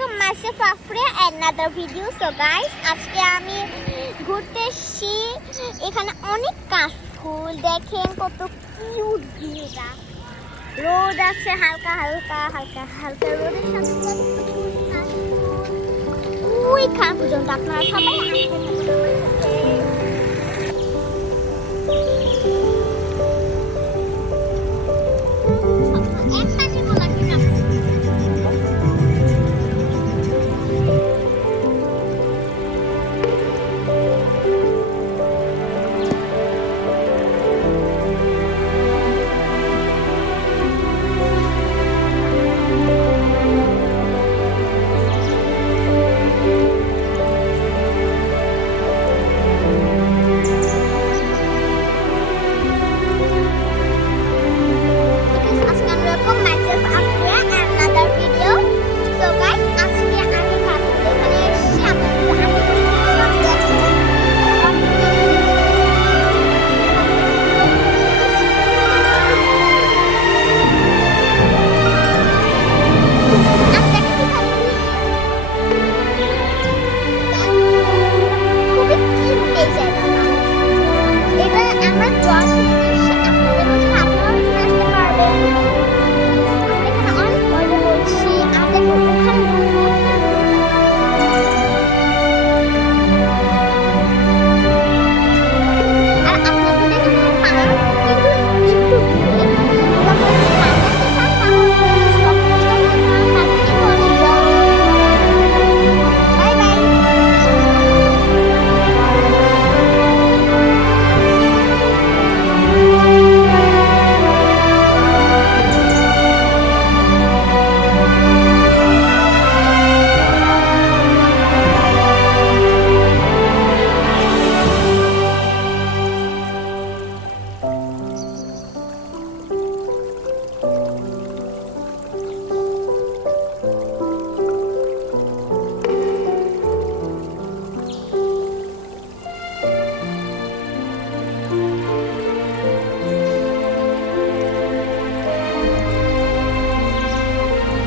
welcome myself for another video. So guys, আজকে আমি ঘুরতে এসেছি। এখানে অনেক কাশফুল, দেখেন কত কিউট ভিউটা। রোদ আছে হালকা হালকা হালকা হালকা, রোদের সাথে সাথে ওই খান পর্যন্ত আপনারা সবাই আসতে থাকুন।